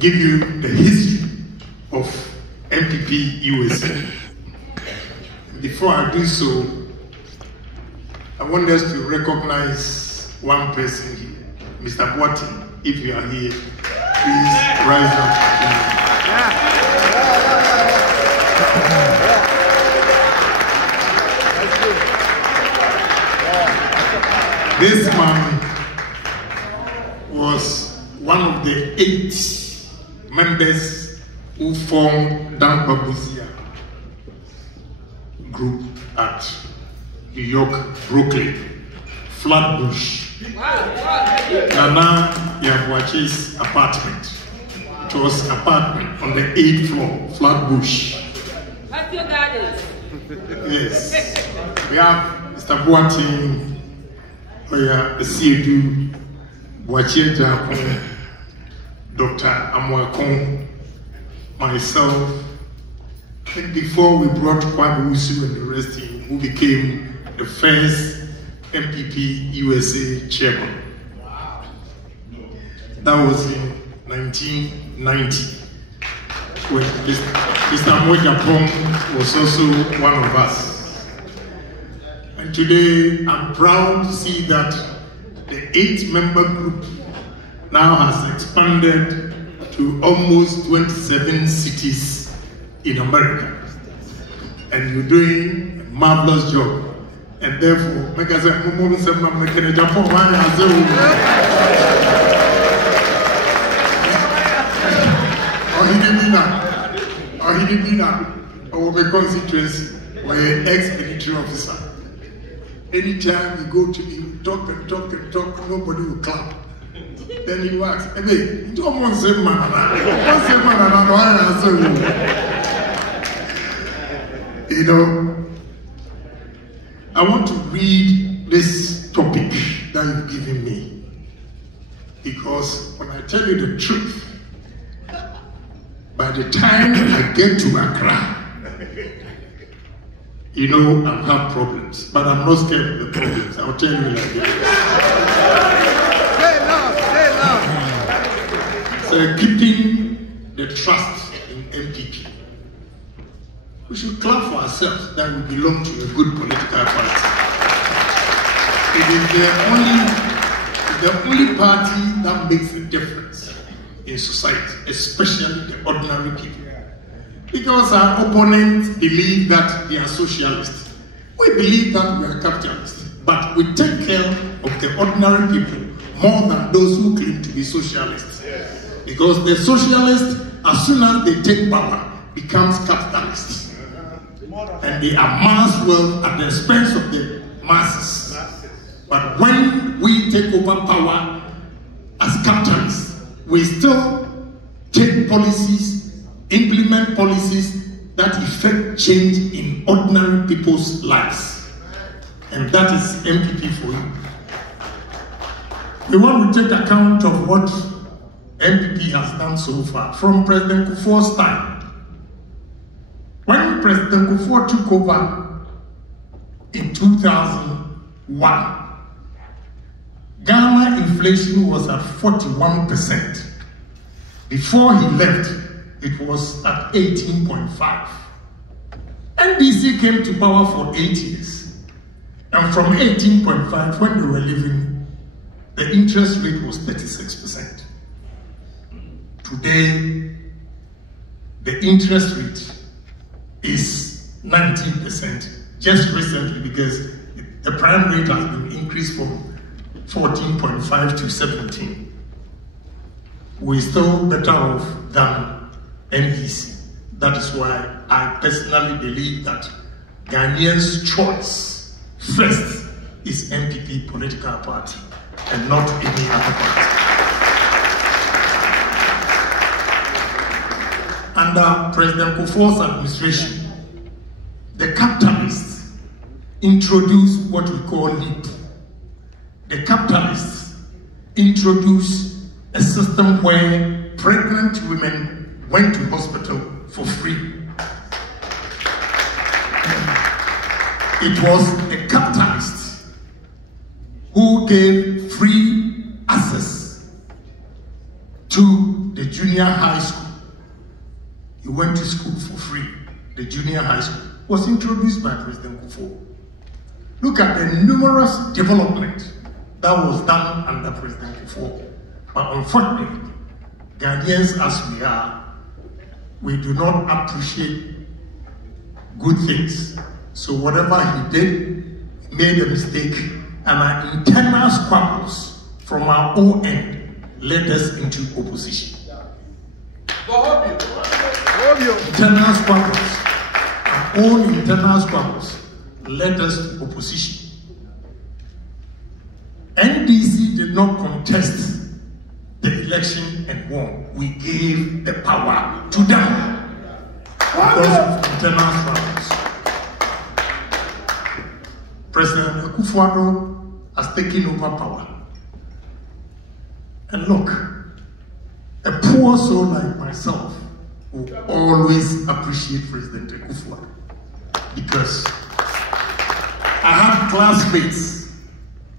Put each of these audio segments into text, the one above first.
give you the history of NPP USA. Before I do so, I want us to recognize one person here. Mr. Boating, if you are here, please rise up. This man was one of the 8 members who formed Dan Babuzia group at New York, Brooklyn, Flatbush. Nana Yabuachi's apartment. It was apartment on the 8th floor, Flatbush. What's your guidance? Yes. We have Mr. Boating, Siedu, Boachie Agyapong, Dr. Amuakon, myself, and before we brought Kwame Usu and the rest in, who became the first NPP USA chairman. Wow. That was in 1990, when Mr. Agyapong was also one of us. And today, I'm proud to see that the 8-member group now has expanded to almost 27 cities in America. And you're doing a marvelous job. And therefore, make us a moment of Agyapong. Or he did not, or the constituency, or an ex-military officer. Anytime you go to him, talk and talk and talk, nobody will clap. Then he asks, hey, you don't want to say man. You know, I want to read this topic that you've given me, because when I tell you the truth, by the time I get to Accra, you know I've had problems, but I'm not scared of the problems. I'll tell you like this. So keeping the trust in NPP. We should clap for ourselves that we belong to a good political party. It is the only party that makes a difference in society, especially the ordinary people. Because our opponents believe that they are socialists. We believe that we are capitalists. But we take care of the ordinary people more than those who claim to be socialists. Because the socialists, as soon as they take power, becomes capitalists. And they amass wealth at the expense of the masses. But when we take over power as capitalists, we still take policies, implement policies that effect change in ordinary people's lives. And that is NPP for you. We want to take account of what NPP has done so far from President Kufuor's time. When President Kufuor took over in 2001, Ghana inflation was at 41%. Before he left, it was at 18.5. NDC came to power for 8 years. And from 18.5, when they were leaving, the interest rate was 36%. Today, the interest rate is 19%, just recently, because the prime rate has been increased from 14.5 to 17. We're still better off than NDC. That is why I personally believe that Ghanaians' choice first is NPP political party and not any other party. Under President Kufuor's administration, the capitalists introduced what we call LEAP. The capitalists introduced a system where pregnant women went to hospital for free. It was the capitalists who gave free access to the junior high school. He went to school for free. The junior high school was introduced by President Kufuor. Look at the numerous development that was done under President Kufuor. But unfortunately, Ghanaians as we are, we do not appreciate good things. So whatever he did, he made a mistake, and our internal squabbles from our own end led us into opposition. Internal squabbles, our own internal squabbles led us to opposition. NDC did not contest the election and won. We gave the power to them because of internal squabbles. President Akufo-Addo has taken over power. And look, a poor soul like myself will always appreciate President Akufo-Addo because I have classmates.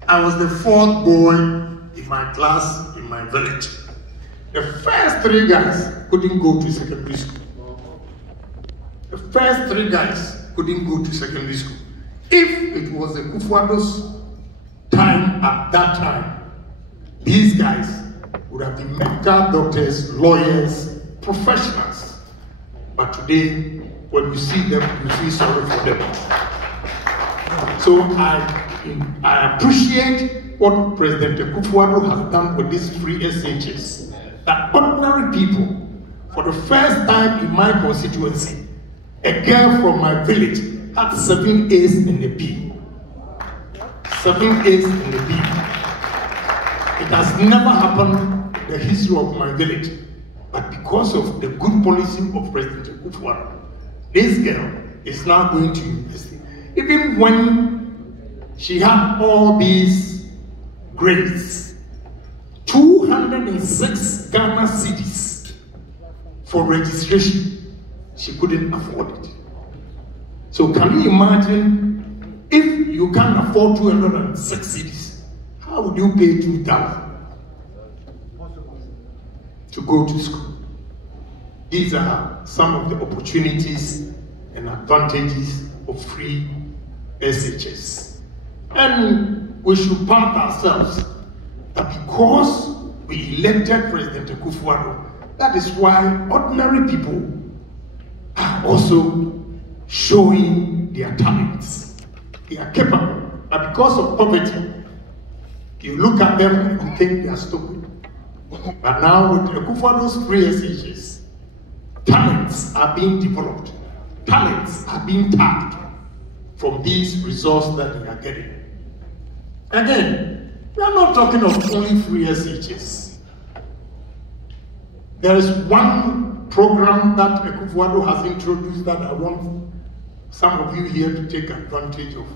I was the fourth boy in my class in my village. The first three guys couldn't go to secondary school. The first three guys couldn't go to secondary school. If it was the Akufo-Addo's time at that time, these guys would have been medical doctors, lawyers, professionals. But today, when you see them, you feel sorry for them. So I appreciate what President Akufo-Addo has done with these free SHS. That ordinary people, for the first time in my constituency, a girl from my village had 7 A's in the B. 7 A's in the B. It has never happened in the history of my village. But because of the good policy of President Akufo-Addo, this girl is now going to university. Even when she had all these grades, 206 Ghana cedis for registration, she couldn't afford it. So can you imagine if you can't afford 206 cedis, how would you pay 2,000 to go to school? These are some of the opportunities and advantages of free SHS. And we should pat ourselves that because we elected President Akufo-Addo, that is why ordinary people are also showing their talents. They are capable, but because of poverty, you look at them and you think they are stupid. But now with Akufo-Addo's free SHS, talents are being developed. Talents are being tapped from these resources that they are getting. Again, we are not talking of only free SHS. There is one program that Akufo-Addo has introduced that I want some of you here to take advantage of.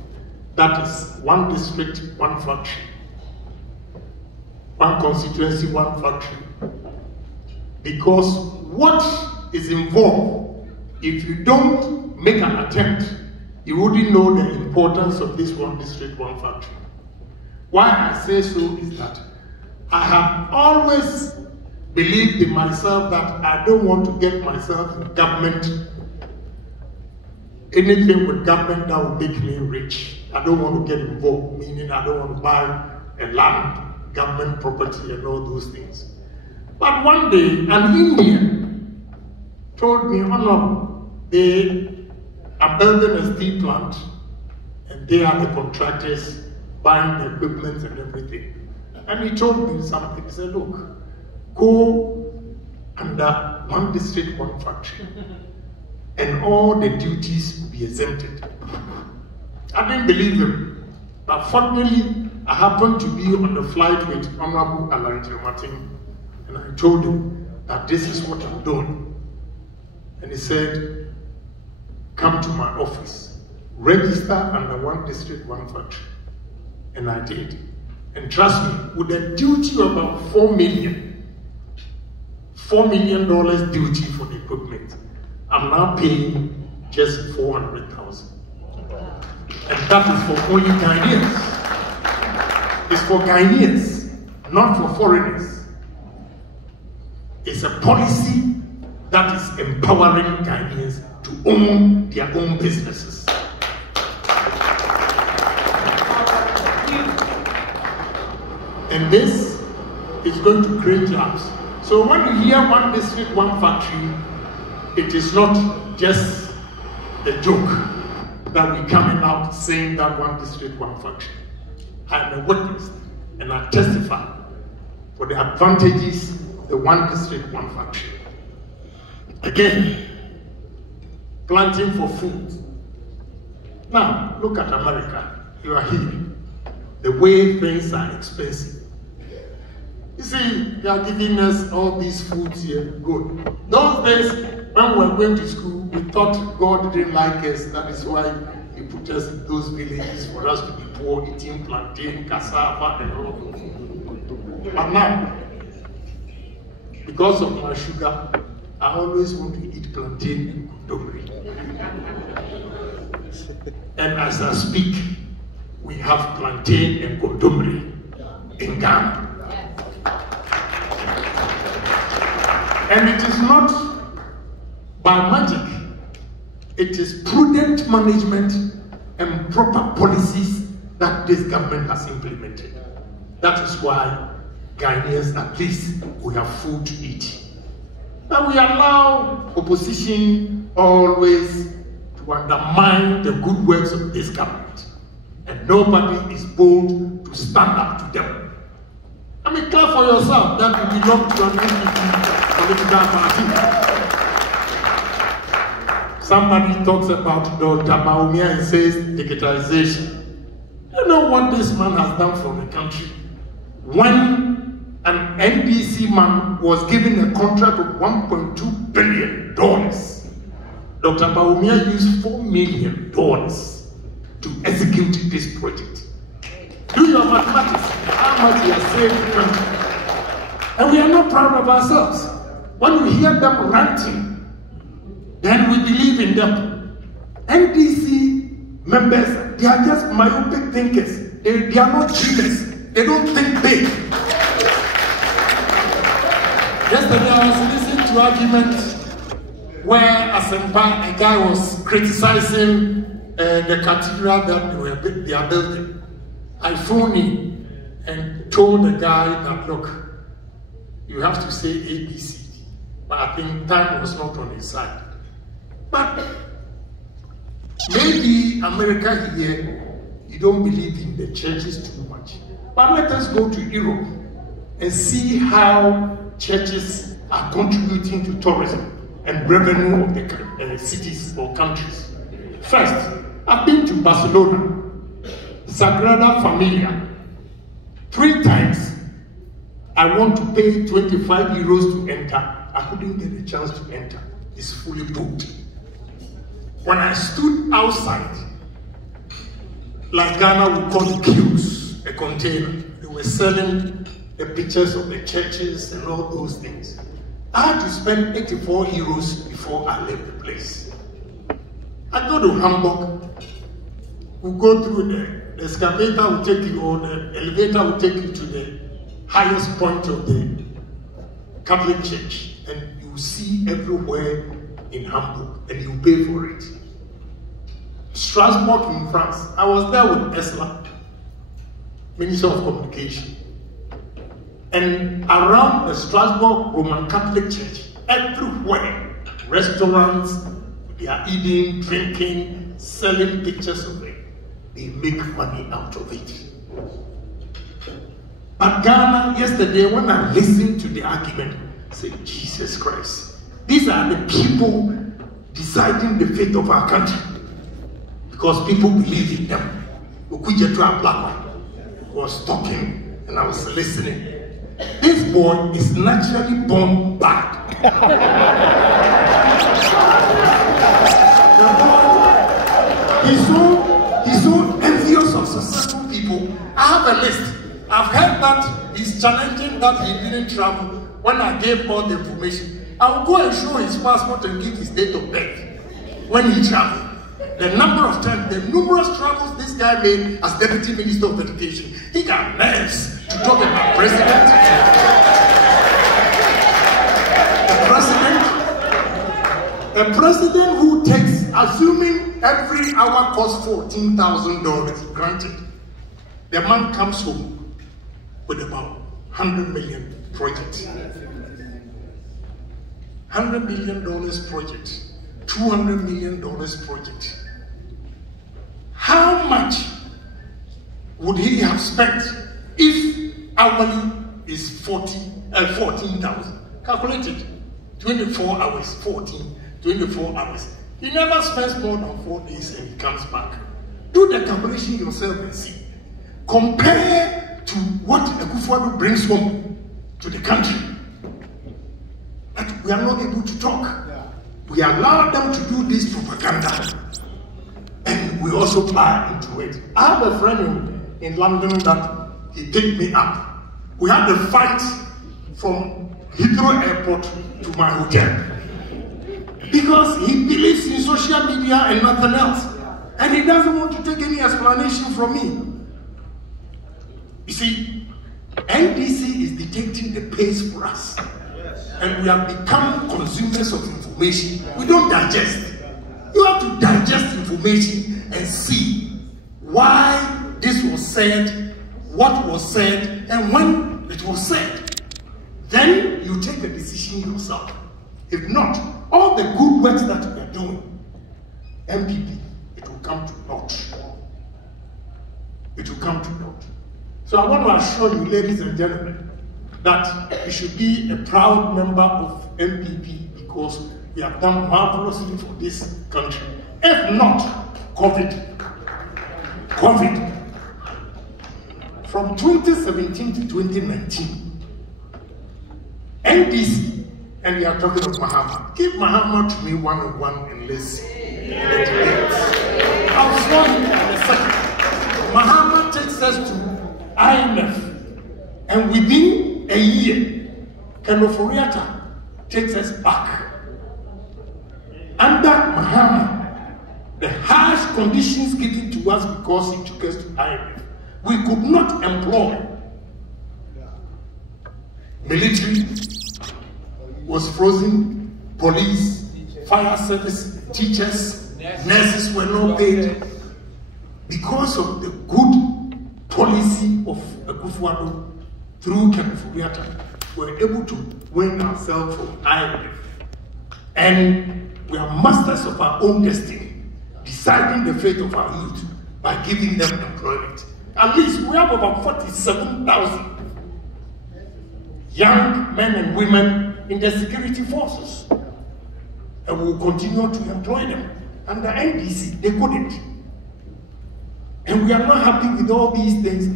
That is one district, one factory. One constituency, one factory. Because what is involved, if you don't make an attempt, you wouldn't know the importance of this one district, one factory. Why I say so is that I have always believed in myself that I don't want to get myself in government, anything with government that will make me rich. I don't want to get involved, meaning I don't want to buy a land, government property and all those things. But one day, an Indian told me, oh no, they are building a steel plant and they are the contractors buying the equipment and everything. And he told me something. He said, look, go under one district, one factory, and all the duties will be exempted. I didn't believe him. But fortunately, I happened to be on the flight with Honorable Elijah Martin, and I told him that this is what I'm doing. And he said, come to my office, register under one district, one factory. And I did. And trust me, with a duty of about $4 million duty for the equipment, I'm now paying just $400,000. And that is for only Ghanaians. It's for Ghanaians, not for foreigners. is a policy that is empowering Ghanaians to own their own businesses. And this is going to create jobs. So when you hear one district, one factory, it is not just a joke that we're coming out saying that one district, one factory. I am a witness and I testify for the advantages the one district, one factory. Again, planting for food. Now, look at America. You are here. The way things are expensive. You see, they are giving us all these foods here. Good. Those days, when we were going to school, we thought God didn't like us. That is why He put us in those villages for us to be poor, eating plantain, cassava, and all those. But now, because of my sugar, I always want to eat plantain and kondomire. And as I speak, we have plantain and kondomire in Ghana. And it is not by magic. It is prudent management and proper policies that this government has implemented. That is why Ghanaians, at least, we have food to eat. But we allow opposition always to undermine the good works of this government. And nobody is bold to stand up to them. I mean, care for yourself that you belong to an NPP political party. Somebody talks about Dr. Baumia and says digitalization. You know what this man has done for the country? When an NDC man was given a contract of $1.2 billion, Dr. Baumia used $4 million to execute this project. Do your mathematics, how much he has saved the country. And we are not proud of ourselves. When we hear them ranting, then we believe in them. NDC members, they are just myopic thinkers. They are not dreamers. They don't think big. Yesterday I was listening to arguments where Asempa, a guy was criticizing the cathedral that they are building. I phoned in and told the guy that, look, you have to say ABC. But I think time was not on his side. But maybe America here, you don't believe in the churches too much. But let us go to Europe and see how churches are contributing to tourism and revenue of the cities or countries. First, I've been to Barcelona, Sagrada Familia. 3 times I want to pay 25 euros to enter. I couldn't get a chance to enter. It's fully booked. When I stood outside, like Ghana would call it queues, a container, they were selling the pictures of the churches and all those things. I had to spend 84 euros before I left the place. I go to Hamburg, we go through the excavator will take you, or the elevator will take you to the highest point of the Catholic Church, and you see everywhere in Hamburg, and you pay for it. Strasbourg in France, I was there with Esla, Minister of Communication. And around the Strasbourg Roman Catholic Church, everywhere, restaurants, they are eating, drinking, selling pictures of it. They make money out of it. But Ghana, yesterday, when I listened to the argument, I said, Jesus Christ, these are the people deciding the fate of our country. Because people believe in them. Okujetu Black one was talking and I was listening. This boy is naturally born bad. He's so envious of successful people. I have a list. I've heard that he's challenging that he didn't travel. When I gave all the information, I will go and show his passport and give his date of birth when he traveled. The number of times, the numerous travels this guy made as Deputy Minister of Education. He got nerves to talk about president. A president who takes, assuming every hour costs $14,000, granted, the man comes home with about 100 million projects. $100 million project, $200 million project. How much would he have spent if hourly is 14,000? Calculated, 24 hours, 24 hours. He never spends more than 4 days and he comes back. Do the calculation yourself and see. Compare to what Akufo-Addo brings home to the country. But we are not able to talk. We allow them to do this propaganda. And we also buy into it. I have a friend in London that he picked me up. We had a fight from Heathrow Airport to my hotel. Because he believes in social media and nothing else. And he doesn't want to take any explanation from me. You see, NDC is dictating the pace for us. And we have become consumers of information. We don't digest. You have to digest information and see why this was said, what was said, and when it was said. Then you take a decision yourself. If not, all the good works that we are doing, NPP, it will come to naught. It will come to naught. So I want to assure you, ladies and gentlemen, that you should be a proud member of NPP because we have done marvelously for this country. If not, COVID. From 2017 to 2019, NDC, and we are talking of Mahama. Give Mahama to me one-on-one and let's see. I'll show you in a second. Mahama takes us to IMF, and within a year, Kenoforiata takes us back. Under Mahama, the harsh conditions given to us because he took us to IMF, we could not employ. Military was frozen, police, fire service, teachers, nurses were not paid. Because of the good policy of Akufo-Addo through Kenoforiata, we were able to win ourselves from IMF. And we are masters of our own destiny, deciding the fate of our youth by giving them employment. At least we have about 47,000 young men and women in the security forces. And we will continue to employ them. Under NDC, they couldn't. And we are not happy with all these things.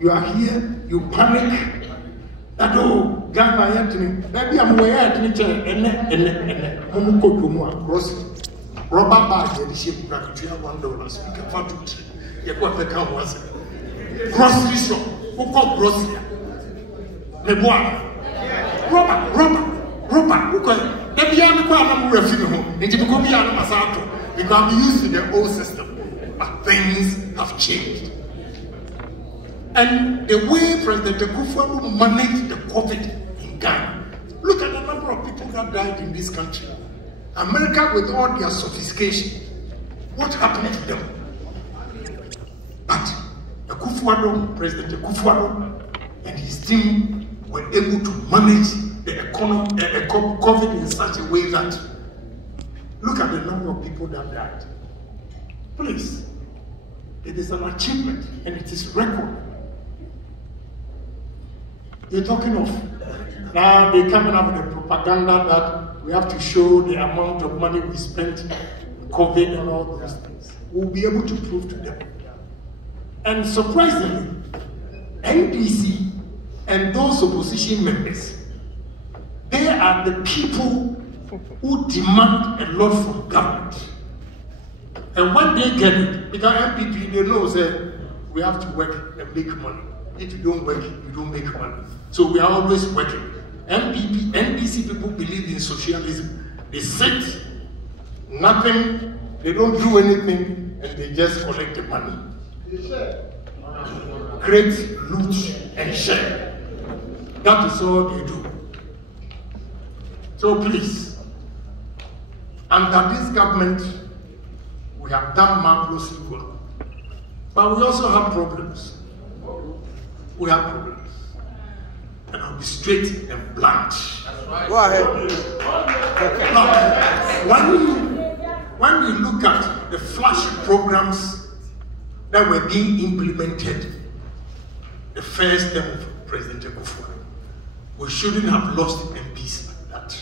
You are here, you panic. That, oh, God, my Anthony, maybe I'm aware at grocery. Rubber bag, the shape of $1. Speaker for $2. You got the count was grocery shop. Who called grocery? Rubber. Who called? Maybe I'm a refugee home. And you go beyond Masato because I'm used to the old system. But things have changed. And the way President Akufo-Addo managed the COVID in Ghana, look at the number of people that died in this country. America, with all their sophistication, what happened to them? But Akufo-Addo, President Akufo-Addo, and his team were able to manage the economy, COVID in such a way that, look at the number of people that died. Please, it is an achievement and it is record. You're talking of, now they're coming up with the propaganda that we have to show the amount of money we spent in COVID and all those things. We'll be able to prove to them. And surprisingly, NDC and those opposition members, they are the people who demand a lot from government. And when they get it, because NPP, they know that we have to work and make money. If you don't work, you don't make money. So we are always working. NPP, NDC people believe in socialism. They sit, nothing, they don't do anything, and they just collect the money. Create, loot, and share. That is all they do. So please, under this government, we have done marvelously well. But we also have problems. We have problems. And I'll be straight and blunt. Go ahead. Now, when we look at the flash programs that were being implemented the first term of President Agyapong, we shouldn't have lost MPs like that.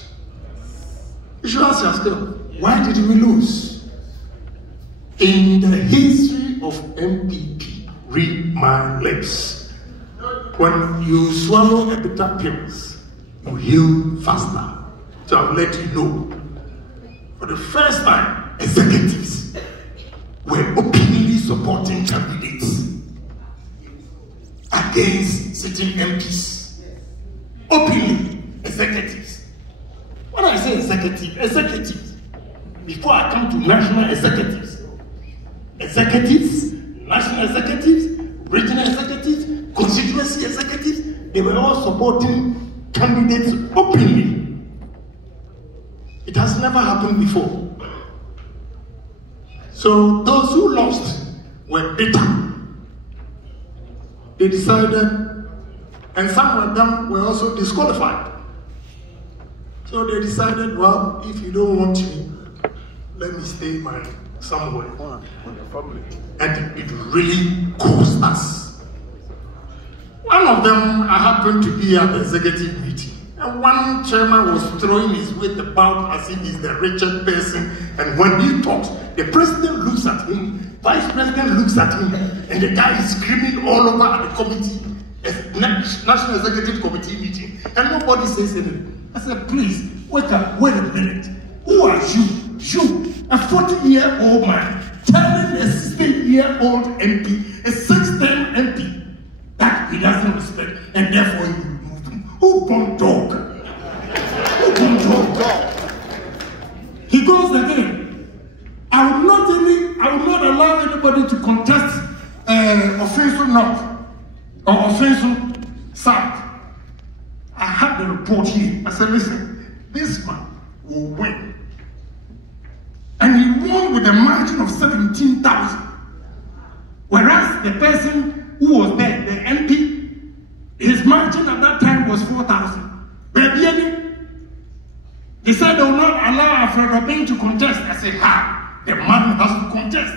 You should ask yourself, why did we lose? In the history of NPP, read my lips. When you swallow a bitter pills, you heal faster. So I'll let you know. For the first time, executives were openly supporting candidates against sitting MPs. Openly, executives. When I say executives, before I come to national executives, national executives, regional executives, constituency executives, they were all supporting candidates openly. It has never happened before. So those who lost were bitter. They decided, and some of them were also disqualified. So they decided, well, if you don't want me, let me stay somewhere. And it really cost us. One of them, I happened to be at the executive meeting, and one chairman was throwing his weight about as if he's the richest person, and when he talks, the president looks at him, vice president looks at him, and the guy is screaming all over at the committee, National Executive Committee meeting, and nobody says anything. I said, please, wake up, wait a minute. Who are you? You, a 40-year-old man, telling a 16-year-old MP, a 6-term MP, that he doesn't respect, and therefore you remove him. Who born dog? Who born dog? He goes again. I will not allow anybody to contest offensive north or offensive south. I had the report here. I said, listen, this man will win. And he won with a margin of 17,000. Whereas the person who was there, the MP, his margin at that time was 4,000. They said they will not allow Alfred Obeng to contest. I said, how? The man has to contest.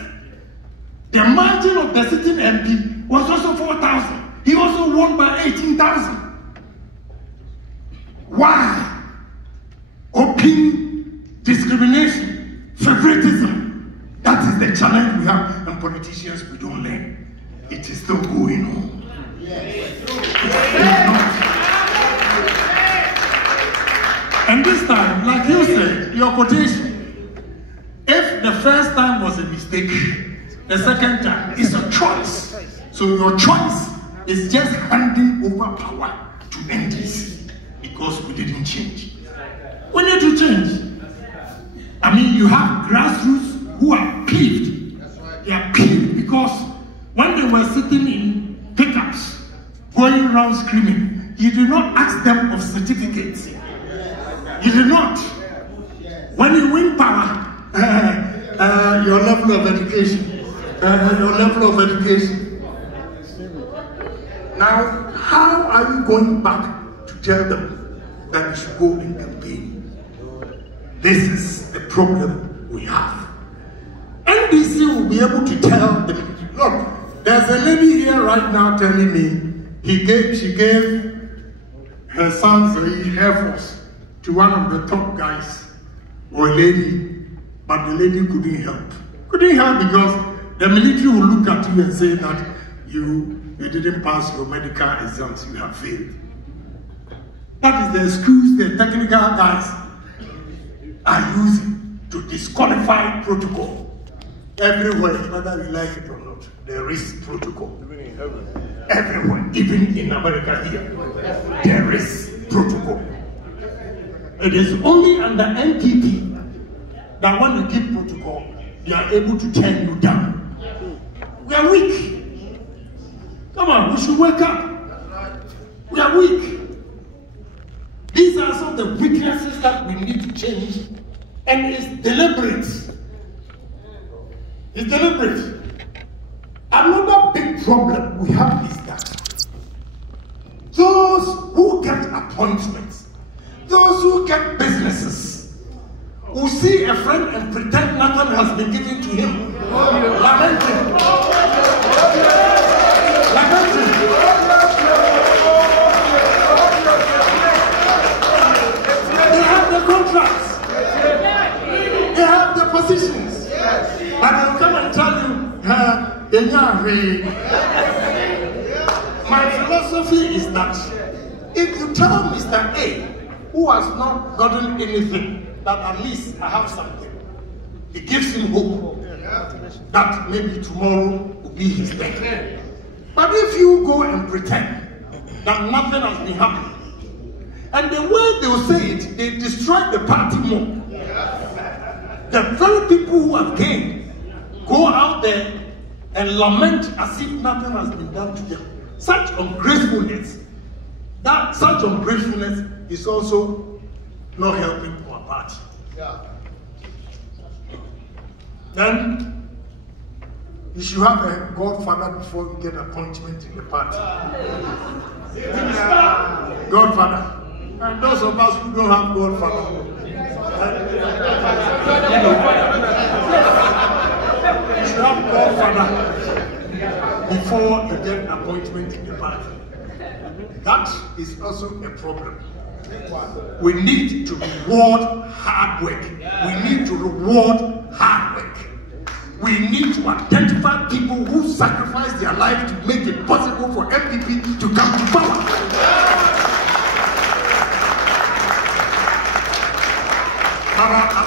The margin of the sitting MP was also 4,000. He also won by 18,000. Why? Open discrimination, favoritism. That is the challenge we have, and politicians, we don't learn. It is still going on. And this time, like you said, your quotation, if the first time was a mistake, the second time is a choice. So your choice is just handing over power to NDC because we didn't change. We need to change. I mean, you have grassroots who are peeved. They are peeved because when they were sitting in pickups, going around screaming, you did not ask them of certificates. You did not. When you win power, your level of education, Now, how are you going back to tell them that you should go and campaign? This is the problem we have. NDC will be able to tell them, look, there's a lady here right now telling me she gave her son's Air Force to one of the top guys, or a lady, but the lady couldn't help. Couldn't help because the military will look at you and say that you didn't pass your medical exams, you have failed. That is the excuse the technical guys are using to disqualify protocol. Everywhere, whether we like it or not, there is protocol. Everywhere, even in America here, there is protocol. It is only under NPP that when you give protocol, they are able to turn you down. We are weak. Come on, we should wake up. We are weak. These are some of the weaknesses that we need to change And it's deliberate. It's deliberate. Another big problem we have is that those who get appointments, those who get businesses, who see a friend and pretend nothing has been given to him, lamenting. They have the contracts, they have the positions, and they'll come and tell you, my philosophy is that if you tell Mr. A, who has not gotten anything, that at least I have something, it gives him hope that maybe tomorrow will be his day. But if you go and pretend that nothing has been happening, and the way they will say it, they destroy the party more. The very people who have gained go out there and lament as if nothing has been done to them. Such ungratefulness, is also not helping our party. Then you should have a godfather before you get appointment in the party. Godfather. And those of us who don't have godfather, you should have godfather before you get appointment in the party. That is also a problem. We need to reward hard work. We need to reward hard work. We need to identify people who sacrifice their life to make it possible for NPP to come to power.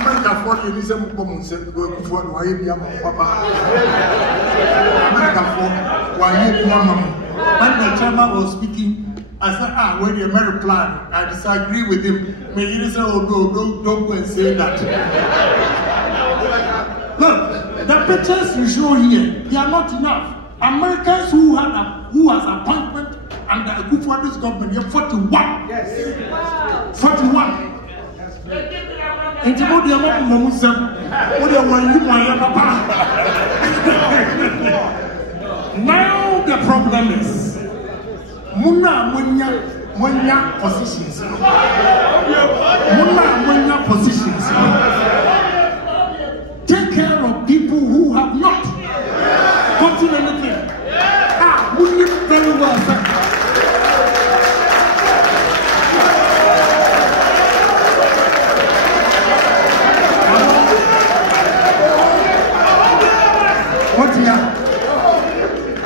America for the reason common sense go before why be papa. America for why you mama. When the chairman was speaking, I said, when the American plan, I disagree with him. May you say, oh, don't go and say that. Look, the pictures you show here, they are not enough. Americans who has appointment under a good for this government, they are 41. Yes. Wow. 41. Into what they are now the problem is Muna positions. Take care of people who have not gotten anything. Would you very well say?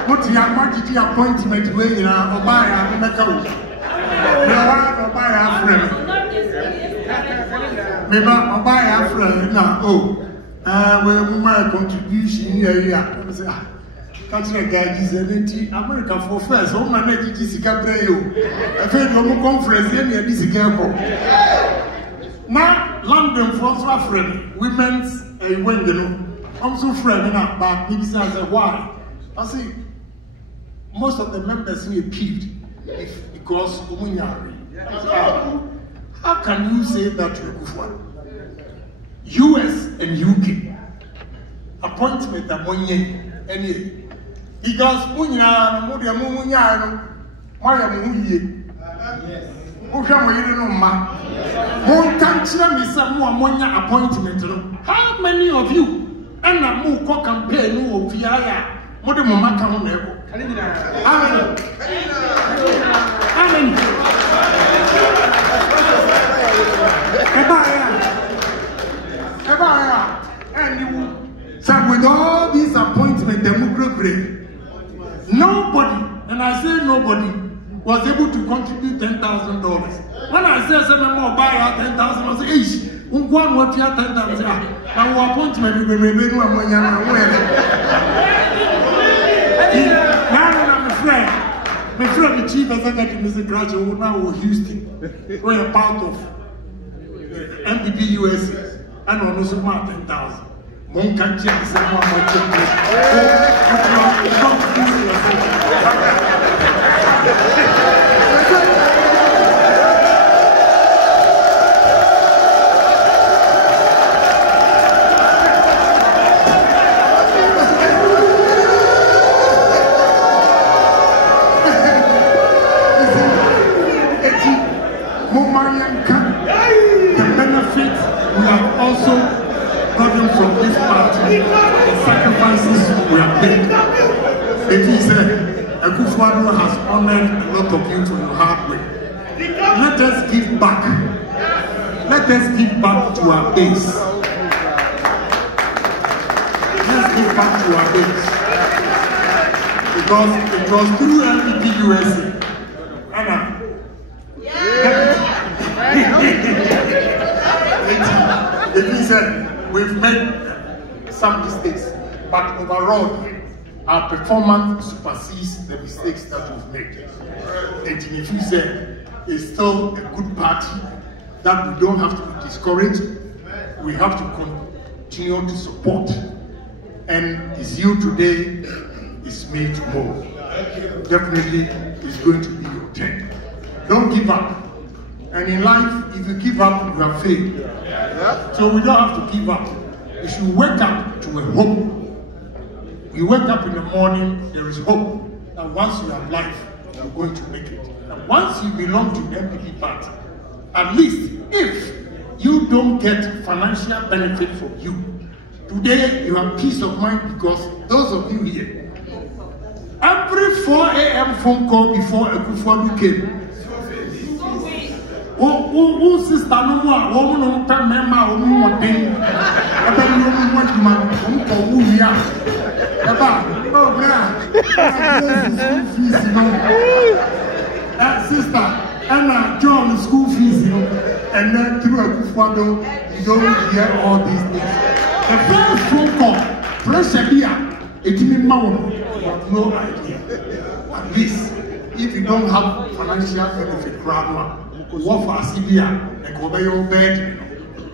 What you appointment way in our Obaya Mecca? Obaya friend. Maybe Obaya friend now. Where my contribution here. Country guys is America for first. All my message is Gabriel. I feel no conference here this girl. Now London for friend. Women's when you know. I'm so friend now, but maybe say why? I see. Most of the members who appealed because how can you say that to Kufuor? US and UK appointment among any because Munya Modia Munya Maya Muye one country me some more appointment. How many of you and a more campaign who via Mother Mamaka on there? Amen. Amen. And you so with all these appointments, democracy, nobody, and I say nobody, was able to contribute $10,000. When I say some more buy out 10,000, I say, ish, one what you have 10,000. Now appointment will be made one my friend, the chief executive, Mr. Graduate, who now was Houston, we're a part of NPP USA, and on also 10,000. One country and someone we have also gotten from this party the sacrifices we have made. It is Akufo-Addo has honored a lot of you from the hard way. Let us give back. Let us give back to our base. Let's give back to our base. Because it was through NPP USA. Anna. It said we've made some mistakes, but overall, our performance supersedes the mistakes that we've made. And if you say it's still a good party, that we don't have to be discouraged, we have to continue to support. And it's you today, it's me tomorrow. Definitely, it's going to be your turn. Don't give up. And in life, if you give up, you have failed. So we don't have to give up. You should wake up to a hope. You wake up in the morning, there is hope that once you have life, you're going to make it. And once you belong to the NPP party, at least if you don't get financial benefit from you, today you have peace of mind because those of you here, every 4 a.m. phone call before Akufo-Addo came, oh, sister, no more, woman, no member, woman, thing, sister, and John school fees, and then through Akufo-Addo, you don't hear all these things. The first phone call, pressure here, it means you have no idea. At least, if you don't have financial benefit, what for CBA, and go your bed,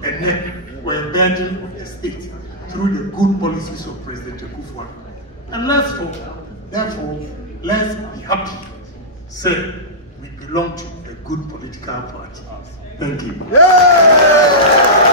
and then we're burden of the state through the good policies of President Akufo-Addo. And therefore, let's be happy. Say, we belong to a good political party. Thank you. Yeah!